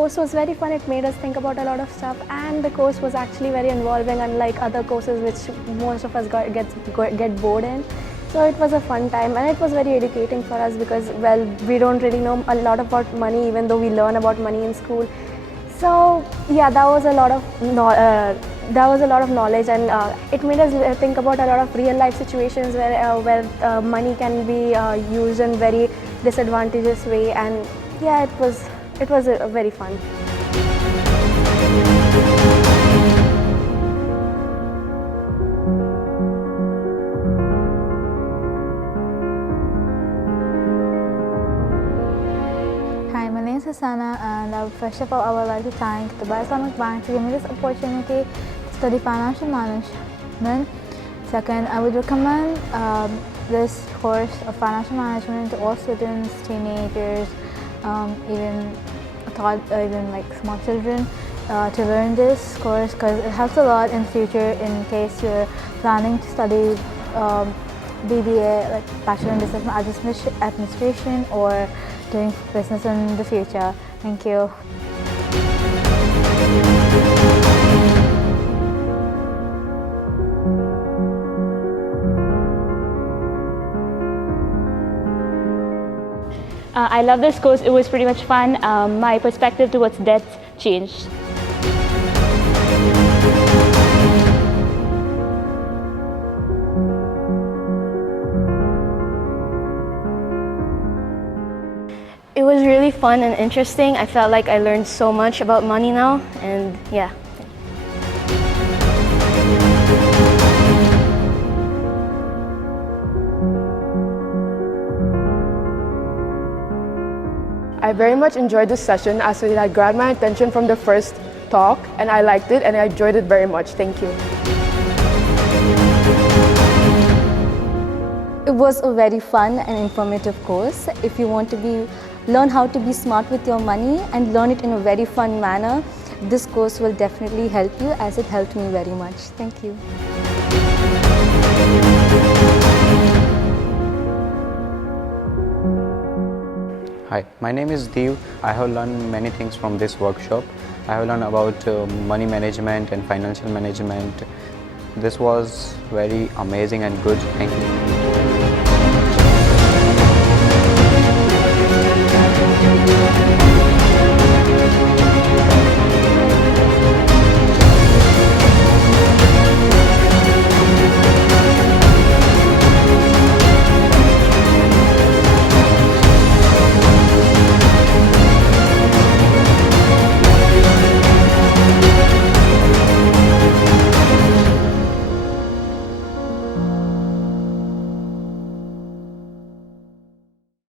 course was very fun. It made us think about a lot of stuff, and the course was actually very involving, unlike other courses which most of us get bored in. So it was a fun time, and it was very educating for us because, well, we don't really know a lot about money, even though we learn about money in school. So yeah, that was a lot of knowledge, and it made us think about a lot of real life situations where money can be used in very disadvantageous way, and yeah, it was very fun. Hi, my name is Hassana, and first of all, I would like to thank Dubai Islamic Bank to give me this opportunity to study financial management. Second, I would recommend this course of financial management to all students, teenagers, even like small children to learn this course, because it helps a lot in the future in case you're planning to study BBA, like Bachelor in Business Administration, or doing business in the future. Thank you. I love this course. It was pretty much fun. My perspective towards debt changed. It was really fun and interesting. I felt like I learned so much about money now, and yeah. I very much enjoyed this session as it had grabbed my attention from the first talk, and I liked it and I enjoyed it very much. Thank you. It was a very fun and informative course. If you want to learn how to be smart with your money and learn it in a very fun manner, this course will definitely help you, as it helped me very much. Thank you. Hi, my name is Dev. I have learned many things from this workshop. I have learned about money management and financial management. This was very amazing and good. Thank you.